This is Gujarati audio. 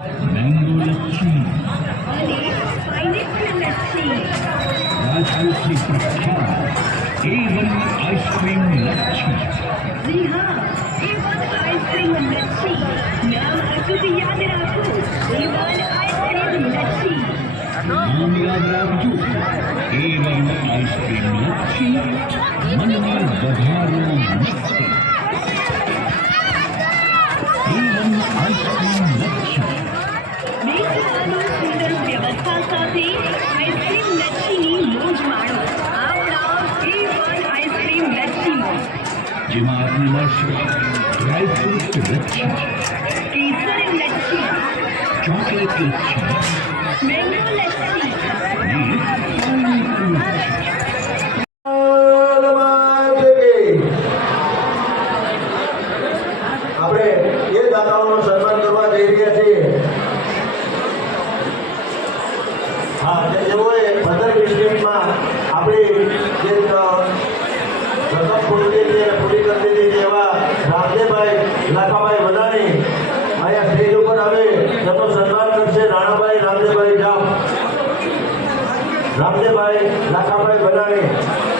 मैंगो लच्छी राजकोट की प्रख्यात A1 आइसक्रीम लच्छी। जी हाँ, A1 आइसक्रीम लच्छी नाम अचूक याद रखो। A1 आइसक्रीम लच्छी नाम याद रखो। A1 आइसक्रीम लच्छी मन में बधारो मस्ती। A1 आइसक्रीम लच्छी મેઘાલયની સુંદર વ્યવસ્થા સાથે આઈસ્ક્રીમ લચ્છીની મોજ માણો આપણા A1 આઈસ્ક્રીમ લચ્છીમાં જેમાં આપને મળશે ડ્રાય ફ્રૂટ લચ્છી, કેસર લચ્છી, ચોકલેટ લચ્છી મેંગો લચ્છી અને પાઇનએપલ લચ્છી। આપણે એ દાતાઓનું સન્માન કરવા જઈ રહ્યા છીએ। હા, જેઓએ 15 ડિસ્ટ્રિક્ટમાં આપણી જે રકમ પૂરી કરી દીધી એવા રામદેવભાઈ લાખાભાઈ વડાણી અહીંયા સ્ટેજ ઉપર આવે તેમનું સન્માન કરશે રાણાભાઈ રામદેવભાઈ જામ, રામદેવભાઈ લાખાભાઈ વડાણી।